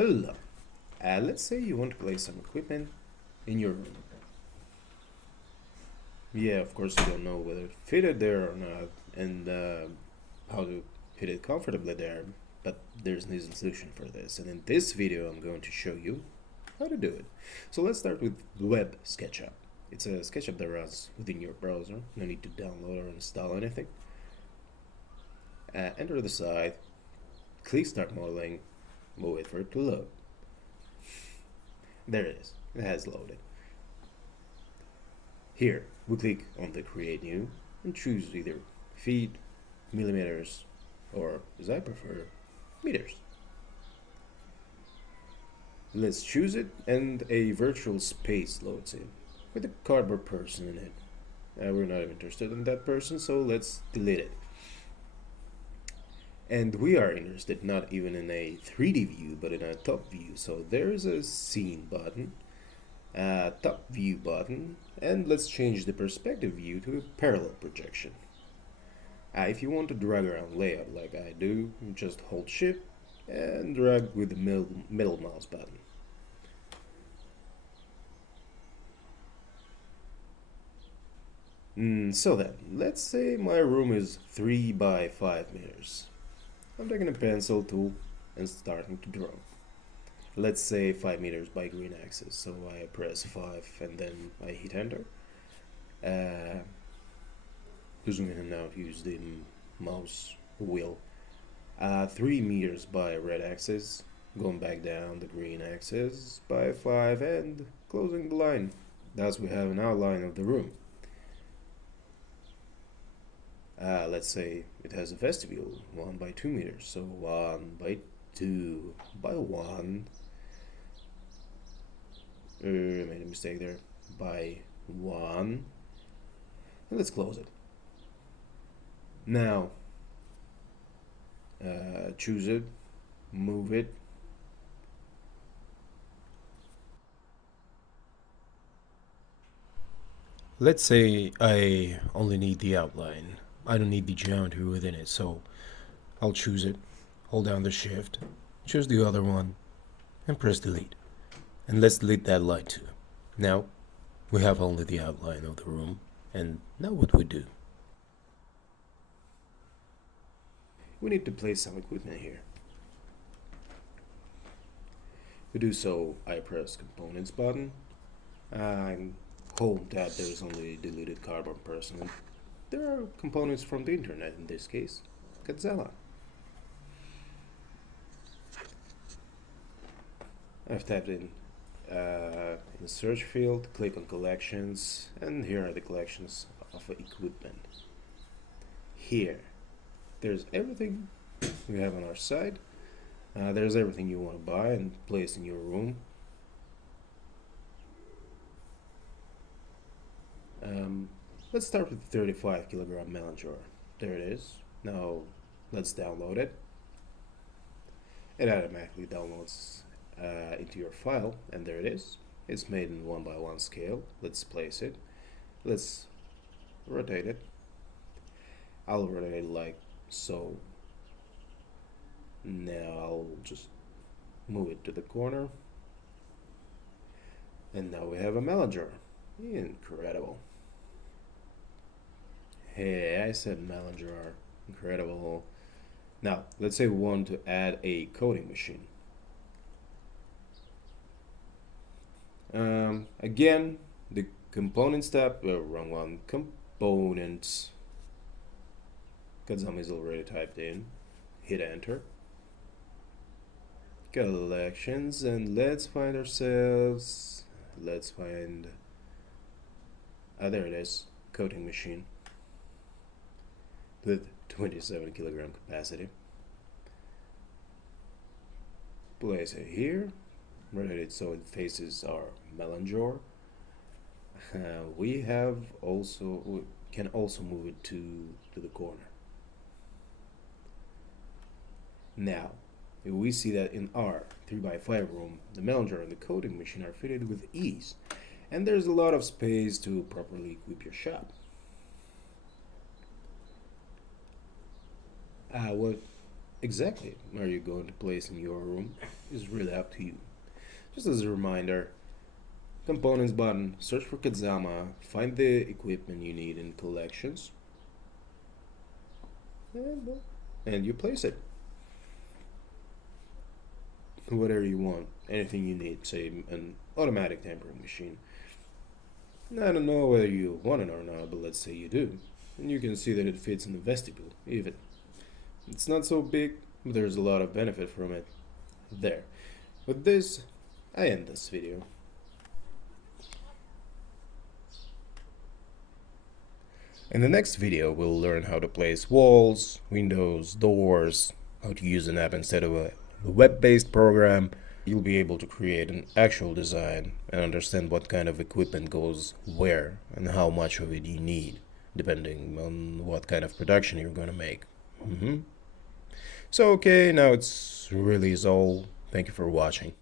Hello. Let's say you want to place some equipment in your room. Yeah, of course you don't know whether it fitted there or not, and how to fit it comfortably there. But there's an easy solution for this, and in this video I'm going to show you how to do it. So let's start with Web SketchUp. It's a SketchUp that runs within your browser. No need to download or install anything. Enter the site, click Start Modeling, wait for it to load. There it is. It has loaded. Here, we click on the Create New and choose either feet, millimeters, or, as I prefer, meters. Let's choose it, and a virtual space loads in, with a cardboard person in it. We're not interested in that person, so let's delete it. And we are interested not even in a 3D view, but in a top view. So there's a Scene button, a top view button, and let's change the perspective view to a parallel projection. If you want to drag around layout like I do, just hold shift and drag with the middle mouse button. So then, let's say my room is 3 by 5 meters. I'm taking a pencil tool and starting to draw. Let's say 5 meters by green axis, so I press 5 and then I hit enter. To zoom in and out, use the mouse wheel. 3 meters by red axis, going back down the green axis by 5 and closing the line. Thus we have an outline of the room. Let's say it has a vestibule, 1 by 2 meters, so 1 by 2 by 1. Made a mistake there. By 1. And let's close it. Now, choose it, move it. Let's say I only need the outline. I don't need the geometry within it, so I'll choose it, hold down the shift, choose the other one, and press delete. And let's delete that line too. Now, we have only the outline of the room, and now what we do? We need to place some equipment here. To do so, I press Components button, and hold that there is only deleted cardboard person. There are components from the internet, in this case, Godzilla. I've tapped in the search field, click on collections, and here are the collections of equipment. Here, there's everything we have on our site. There's everything you want to buy and place in your room. Let's start with the 35 kilogram melon jar. There it is. Now let's download it. It automatically downloads into your file, and there it is. It's made in 1 by 1 scale. Let's place it. Let's rotate it. I'll rotate it like so. Now I'll just move it to the corner, and now we have a melon jar. Incredible. Hey, I said melon jar. Incredible. Now, let's say we want to add a coating machine. Again, the components tab, wrong one, components. Kazami is already typed in. Hit enter. Collections, and let's find ourselves. Let's find. There it is, coating machine with 27 kilogram capacity. Place it here, rotate it so it faces our melon jar. We can also move it to the corner. Now, we see that in our 3x5 room, the melon jar and the coating machine are fitted with ease, and there's a lot of space to properly equip your shop. What exactly are you going to place in your room is really up to you. Just as a reminder, components button, search for Kazama, find the equipment you need in collections, and you place it. Whatever you want, anything you need, say an automatic tampering machine. I don't know whether you want it or not, but let's say you do. And you can see that it fits in the vestibule, even. It's not so big, but there's a lot of benefit from it. There. With this, I end this video. In the next video, we'll learn how to place walls, windows, doors, how to use an app instead of a web-based program. You'll be able to create an actual design and understand what kind of equipment goes where and how much of it you need, depending on what kind of production you're going to make. So okay, now it's really is all. Thank you for watching.